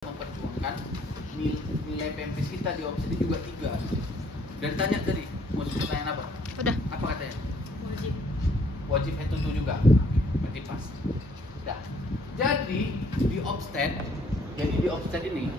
memperjuangkan nilai PMPS kita di offset juga 3. Dan tanya tadi, mau pertanyaan apa? Udah. Apa katanya? Wajib. Wajib head to toe juga. Berarti pas. Dah. Jadi di offset ini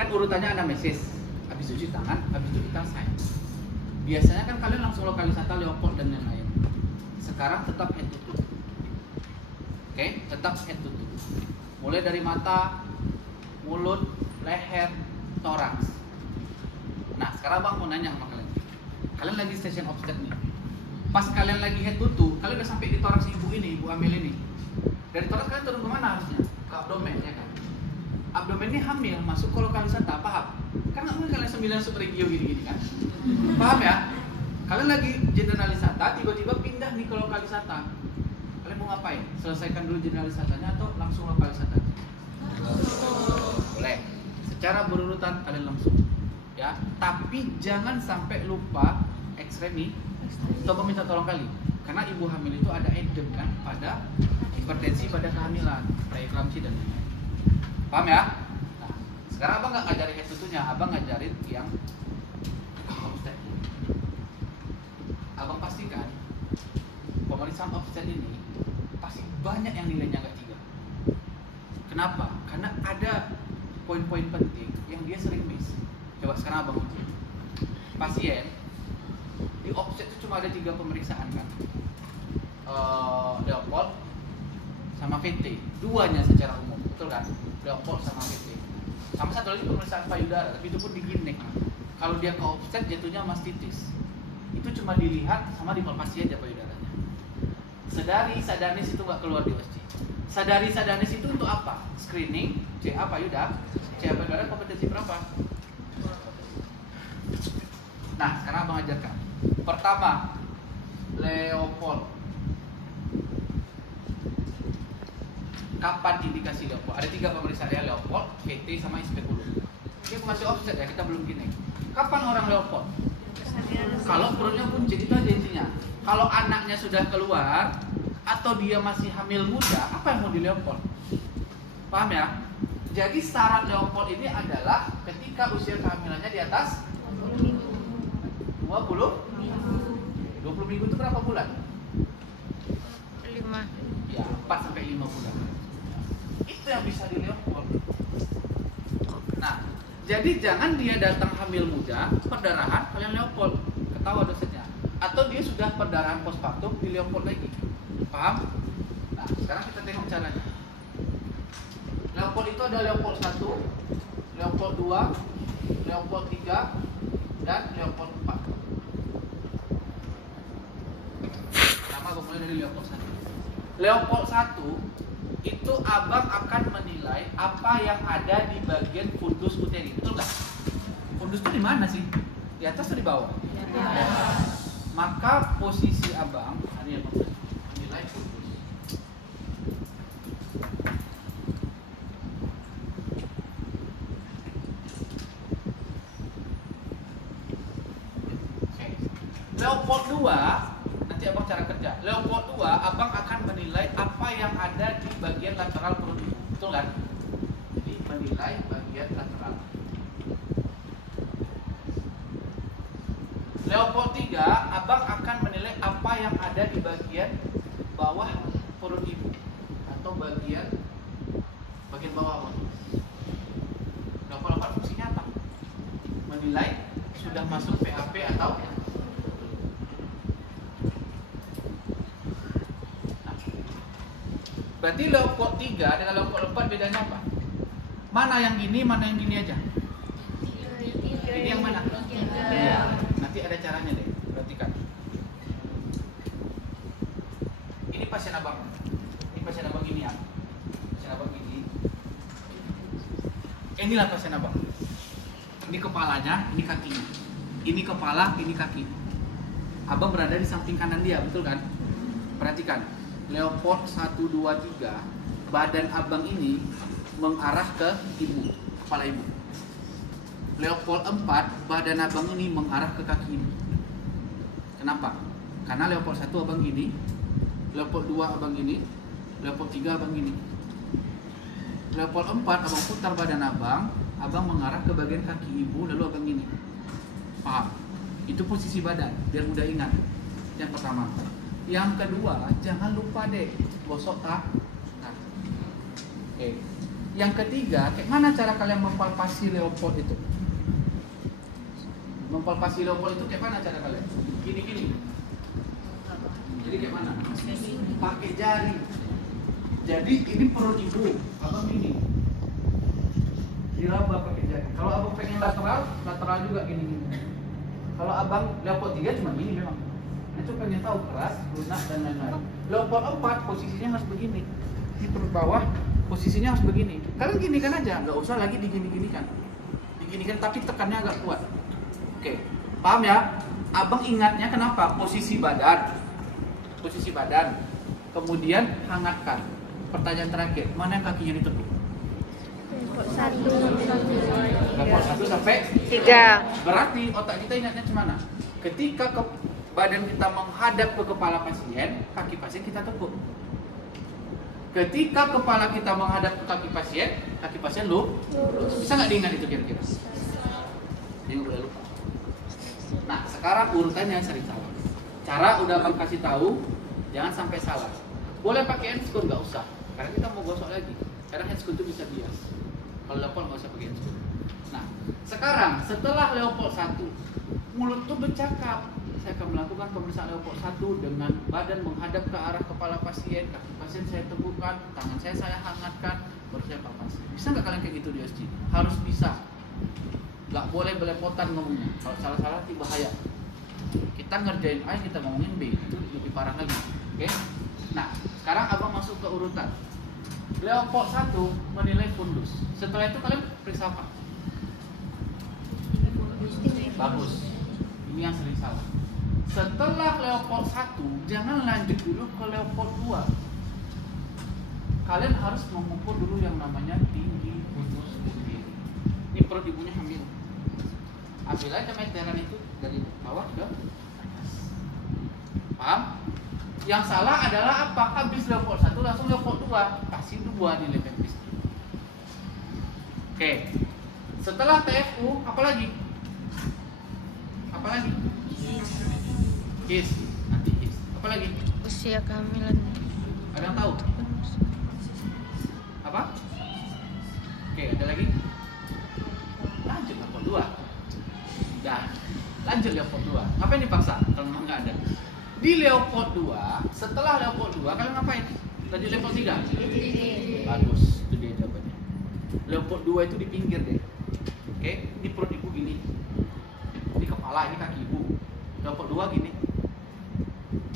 kan urutannya anamnesis, habis itu cuci tangan, habis itu kita sign. Biasanya kan kalian langsung lokalisata, Leopold dan lain-lain. Sekarang tetap head to toe. Oke, tetap head to toe. Mulai dari mata, mulut, leher, toraks. Nah, sekarang Bang mau nanya sama kalian. Kalian lagi station offset nih. Pas kalian lagi head to toe, kalian udah sampai di toraks ibu hamil ini. Dari toraks kalian turun kemana harusnya? Ke abdomen, ya kan? Abdomen ini hamil, masuk ke lokalisata, paham? Kan nggak mungkin kalian 9 subregio gini-gini kan? Paham ya? Kalian lagi generalisata, tiba-tiba pindah nih ke lokalisata. Kalian mau ngapain? Selesaikan dulu generalisatanya atau langsung lokalisata? Boleh. Secara berurutan kalian langsung. Ya, tapi jangan sampai lupa X-ray nih. Coba minta tolong kali. Karena ibu hamil itu ada edem kan pada hipertensi pada kehamilan, preeklamsi dan lain-lain. Paham ya? Nah, sekarang abang nggak ngajarin head to toe-nya, abang ngajarin yang offset. Abang pastikan pemeriksaan offset ini pasti banyak yang nilainya nggak 3. Kenapa? Karena ada poin-poin penting yang dia sering miss. Coba sekarang abang uji. Pasien di offset itu cuma ada 3 pemeriksaan kan, Leopold sama VT, 2-nya secara umum, betul kan? Leopold sama VT. Sama satu lagi pemeriksaan payudara, tapi itu pun diginek. Kalau dia ke offset jatuhnya mastitis. Itu cuma dilihat sama dipalpasi aja payudaranya. Sadanis itu nggak keluar di USG. Sadanis itu untuk apa? Screening, CA payudara, CA payudara kompetensi berapa? Nah, sekarang abang ajarkan. Pertama, Leopold. Kapan indikasi Leopold? Ada 3 pemeriksaan ya, Leopold, VT sama spekulum. Ini masih offset ya, kita belum gini. Kapan orang Leopold? Kalau perutnya buncit, itu aja intinya. Kalau anaknya sudah keluar atau dia masih hamil muda, apa yang mau di Leopold? Paham ya? Jadi syarat Leopold ini adalah ketika usia kehamilannya di atas 20 minggu itu berapa bulan? 5. Ya, 4 sampai 5 bulan. Itu yang bisa di Leopold. Nah, jadi jangan dia datang hamil muda, perdarahan, kalian Leopold, ketawa dosennya. Atau dia sudah perdarahan postpartum di Leopold lagi. Paham? Nah, sekarang kita tengok caranya. Leopold itu ada Leopold 1, Leopold 2, Leopold 3, dan Leopold 4. Pertama gue mulai dari Leopold 1. Leopold 1 itu abang akan menilai apa yang ada di bagian fundus uteri, betul nggak? Fundus itu di mana sih? Di atas atau di bawah? Di atas. Maka posisi abang, ini yang menilai fundus. Leopold 2 nanti abang cara kerja. Leopold 2 abang akan menilai apa yang ada di bagian lateral perut ibu, betul kan? Jadi menilai bagian lateral. Leopold 3 abang akan menilai apa yang ada di bagian bawah perut ibu atau bagian bawah perut. Leopold 4 fungsinya apa? Menilai sudah masuk PAP atau berarti Leopold 3 dengan Leopold 4 bedanya apa? Mana yang gini, mana yang gini aja? Ini yang mana? Ya, nanti ada caranya deh, perhatikan. Ini pasien abang. Ini pasien abang ini ya. Pasien abang ini. Inilah pasien abang. Ini kepalanya, ini kakinya. Ini kepala, ini kaki. Abang berada di samping kanan dia, betul kan? Perhatikan. Leopold 1, 2, 3, badan abang ini mengarah ke ibu, kepala ibu. Leopold 4, badan abang ini mengarah ke kaki ibu. Kenapa? Karena Leopold 1 abang gini, Leopold 2 abang gini, Leopold 3 abang gini. Leopold 4, abang putar badan abang mengarah ke bagian kaki ibu, lalu abang gini. Paham? Itu posisi badan, biar mudah ingat. Yang pertama. Yang kedua, jangan lupa deh, gosok tangan. Oke. Yang ketiga, kayak mana cara kalian mempalpasi Leopold itu? Mempalpasi Leopold itu kayak mana cara kalian? Gini. Jadi kayak mana? Pakai jari. Jadi ini perut ibu, abang ini. Diraba pakai jari. Kalau abang pengen lateral juga gini. Kalau abang Leopold 3 cuma gini memang. Itu pengen tahu keras, lunak dan lain-lain. Leopold 4 posisinya harus begini. Di perut bawah posisinya harus begini. Kalian ginikan aja, nggak usah lagi digini-ginikan. Diginikan tapi tekannya agak kuat. Oke, paham ya? Abang ingatnya kenapa? Posisi badan. Kemudian hangatkan. Pertanyaan terakhir, mana yang kakinya ditekuk? Leopold 1 sampai 3. Berarti otak kita ingatnya kemana? Ketika badan kita menghadap ke kepala pasien, kaki pasien kita tekuk. Ketika kepala kita menghadap ke kaki pasien lurus. Bisa nggak diingat itu kira-kira? Ini udah lupa. Nah, sekarang urutannya sering salah. Cara udah abang kasih tahu, jangan sampai salah. Boleh pakai handscoon, nggak usah. Karena kita mau gosok lagi. Karena handscoon itu bisa bias. Kalau Leopold nggak usah pakai handscoon. Nah, sekarang setelah Leopold 1, mulut tuh bercakap. Saya akan melakukan pemeriksaan Leopold 1 dengan badan menghadap ke arah kepala pasien, kaki pasien saya tegukkan, tangan saya hangatkan, baru saya palpasi. Bisa nggak kalian kayak gitu di SG? Harus bisa. Nggak boleh belepotan ngomongnya. Kalau salah-salah nanti bahaya. Kita ngerjain A, kita ngomongin B, itu lebih parah lagi. Oke? Nah, sekarang abang masuk ke urutan. Leopold 1 menilai fundus. Setelah itu kalian periksa apa? Bagus. Ini yang sering salah. Setelah Leopold 1, jangan lanjut dulu ke Leopold 2. Kalian harus mengukur dulu yang namanya tinggi fundus berdiri. Ini perut ibunya hamil. Ambil aja meteran itu dari bawah ke atas. Paham? Yang salah adalah apa? Habis Leopold 1 langsung Leopold 2. Kasih 2 nilai pempis. Oke. Setelah TFU, apa lagi? His. Nanti his. Apa lagi? Usia kehamilan. Ada yang tahu? Apa? Oke, ada lagi? Lanjut Leopold 2. Dah. Lanjut Leopold 2. Apa yang dipaksa? Kalau memang nggak ada. Di Leopold 2, setelah Leopold 2 kalian ngapain? Lanjut Leopold 3? Bagus, itu dia jawabannya. Leopold 2 itu di pinggir deh. Oke, di perut ibu gini. Di kepala, ini kaki ibu. Leopold 2 gini.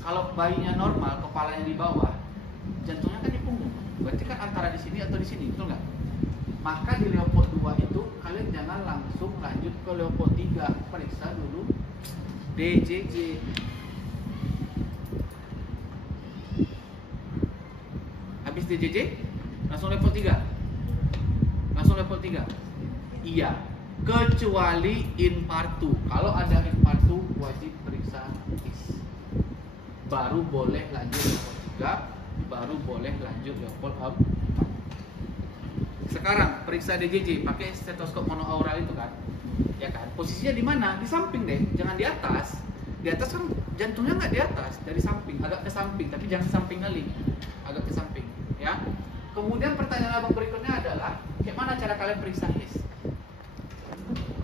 Kalau bayinya normal, kepalanya di bawah, jantungnya kan di punggung. Berarti kan antara di sini atau di sini, betul nggak? Maka di Leopold 2 itu kalian jangan langsung lanjut ke Leopold 3. Periksa dulu DJJ. Habis DJJ, langsung Leopold 3. Langsung Leopold 3. Iya, kecuali infartu. Kalau ada infartu, wajib periksa his. Baru boleh lanjut Leopold 3, baru boleh lanjut Leopold 4. Sekarang periksa DJJ pakai stetoskop monoaural itu kan, ya kan? Posisinya di mana? Di samping deh, jangan di atas. Di atas kan jantungnya nggak di atas, dari samping, agak ke samping, tapi jangan samping kali, agak ke samping, ya. Kemudian pertanyaan abang berikutnya adalah, kayak mana cara kalian periksa his?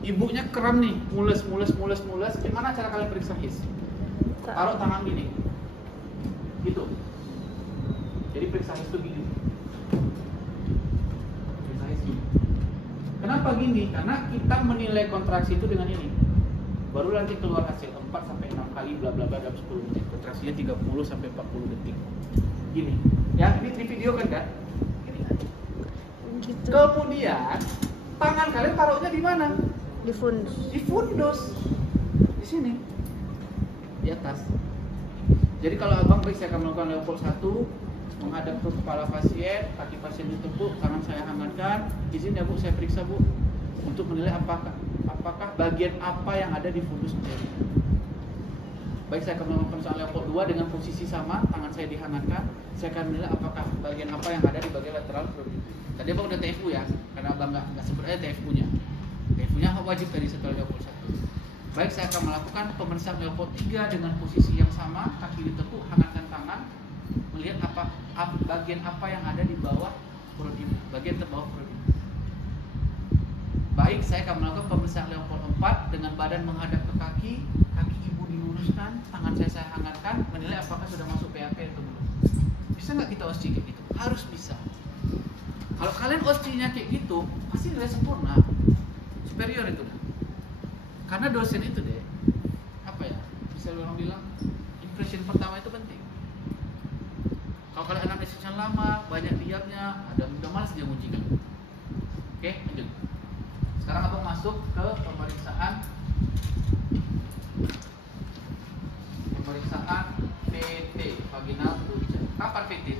Ibunya kram nih, mules. Gimana cara kalian periksa his? Taruh tangan gini, gitu. Jadi periksa his itu gini. Periksa his gini. Kenapa gini? Karena kita menilai kontraksi itu dengan ini. Baru nanti keluar hasil 4 sampai 6 kali bla bla bla dalam 10 menit. Kontraksinya 30 sampai 40 detik. Gini. Ya, ini di video kan? Gini. Gitu. Kemudian tangan kalian taruhnya di mana? Di fundus. Di fundus. Di sini. Di atas. Jadi kalau abang baik saya akan melakukan Leopold 1, menghadap ke kepala pasien, kaki pasien ditepuk, tangan saya hangatkan. Izin ya Bu, saya periksa Bu, untuk menilai apakah bagian apa yang ada di fundus jari. Baik, saya akan melakukan soal leopard 2 dengan posisi sama, tangan saya dihangatkan. Saya akan menilai apakah bagian apa yang ada di bagian lateral perut. Tadi abang udah TFU ya, karena abang nggak sebut aja TFU-nya. TFU-nya wajib tadi setelah leopard 1. Baik, saya akan melakukan pemeriksaan leopard 3 dengan posisi yang sama, kaki ditekuk, hangatkan tangan, melihat bagian apa yang ada di bawah perut ibu, bagian terbawah perut ibu. Baik, saya akan melakukan pemeriksaan leopard 4 dengan badan menghadap ke kaki ibu diluruskan, tangan saya hangatkan, menilai apakah sudah masuk PAP atau belum. Bisa nggak kita OSCE kayak gitu? Harus bisa. Kalau kalian OSCE-nya kayak gitu, pasti nilai sempurna, superior itu. Karena dosen itu deh, apa ya? Bisa orang bilang, impression pertama itu penting. Kalau kalian analisisnya lama, banyak diamnya, udah malas dia ngujikan. Oke, lanjut. Sekarang abang masuk ke pemeriksaan VT, vaginal puncak. Kapan VT?